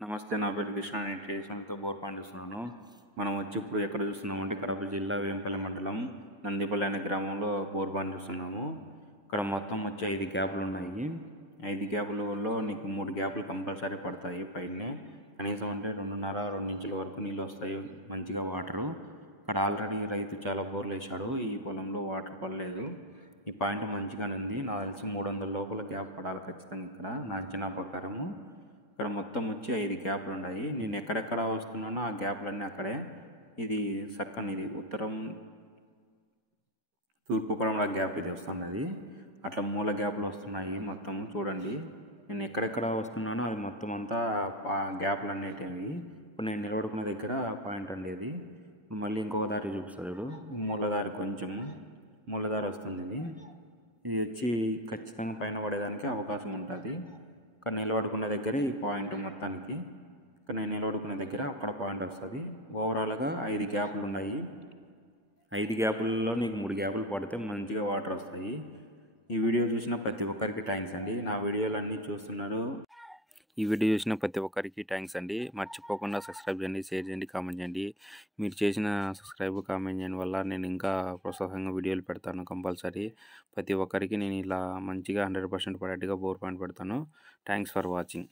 నమస్తే, నా పేరు కృష్ణ. నేను ట్రేషన్తో బోర్ పండిస్తున్నాను. మనం వచ్చి ఇప్పుడు ఎక్కడ చూస్తున్నామంటే కడప జిల్లా వేంపల్లి మండలం నందిపల్లి అనే గ్రామంలో బోర్ బాన్ చూస్తున్నాము. ఇక్కడ మొత్తం వచ్చి 5 గ్యాపులు ఉన్నాయి. 5 గ్యాపులలో నీకు 3 గ్యాపులు కంపల్సరీ పడతాయి. పైనే కనీసం అంటే 2.5-2 ఇంచుల వరకు నీళ్ళు వస్తాయి, మంచిగా వాటరు. ఇక్కడ ఆల్రెడీ రైతు చాలా బోర్లు వేసాడు. ఈ పొలంలో వాటర్ పడలేదు. ఈ పాయింట్ మంచిగానే ఉంది. నాకు తెలిసి 300 లోపల గ్యాప్ పడాలి ఖచ్చితంగా ఇక్కడ, నా అంచనా ప్రకారము. ఇక్కడ మొత్తం వచ్చి 5 గ్యాప్లు ఉన్నాయి. నేను ఎక్కడెక్కడ వస్తున్నానో ఆ గ్యాప్లన్నీ అక్కడే. ఇది సక్కని, ఇది ఉత్తరం తూర్పు పడమర గ్యాప్ ఇది వస్తున్నది. అట్లా మూల గ్యాప్లు వస్తున్నాయి మొత్తం చూడండి. నేను ఎక్కడెక్కడ వస్తున్నానో అది మొత్తం అంతా గ్యాప్లు అనేటివి. ఇప్పుడు నేను నిలబడుకున్న దగ్గర పాయింట్ అనేది మళ్ళీ ఇంకొక దారి చూపిస్తాడు. మూలదారి కొంచెం మూలదారి వస్తుంది. ఇది వచ్చి ఖచ్చితంగా పైన పడేదానికి అవకాశం ఉంటుంది. ఇక్కడ నిలబడుకున్న దగ్గర ఈ పాయింట్ మొత్తానికి, ఇక్కడ నేను నిలబడుకున్న దగ్గర అక్కడ పాయింట్ వస్తుంది. ఓవరాల్గా 5 గ్యాపులు ఉన్నాయి. 5 గ్యాపులలో నీకు 3 గ్యాపులు పడితే మంచిగా వాటర్ వస్తాయి. ఈ వీడియో చూసిన ప్రతి ఒక్కరికి థ్యాంక్స్ అండి. నా వీడియోలన్నీ చూస్తున్నారు. ఈ వీడియో చూసిన ప్రతి ఒక్కరికి థ్యాంక్స్ అండి. మర్చిపోకుండా సబ్స్క్రైబ్ చేయండి, షేర్ చేయండి, కామెంట్ చేయండి. మీరు చేసిన సబ్స్క్రైబ్, కామెంట్ చేయడం వల్ల నేను ఇంకా ప్రోత్సాహంగా వీడియోలు పెడతాను కంపల్సరీ. ప్రతి ఒక్కరికి నేను ఇలా మంచిగా 100% పడేట్టుగా బోర్ పాయింట్ పెడతాను. Thanks for watching.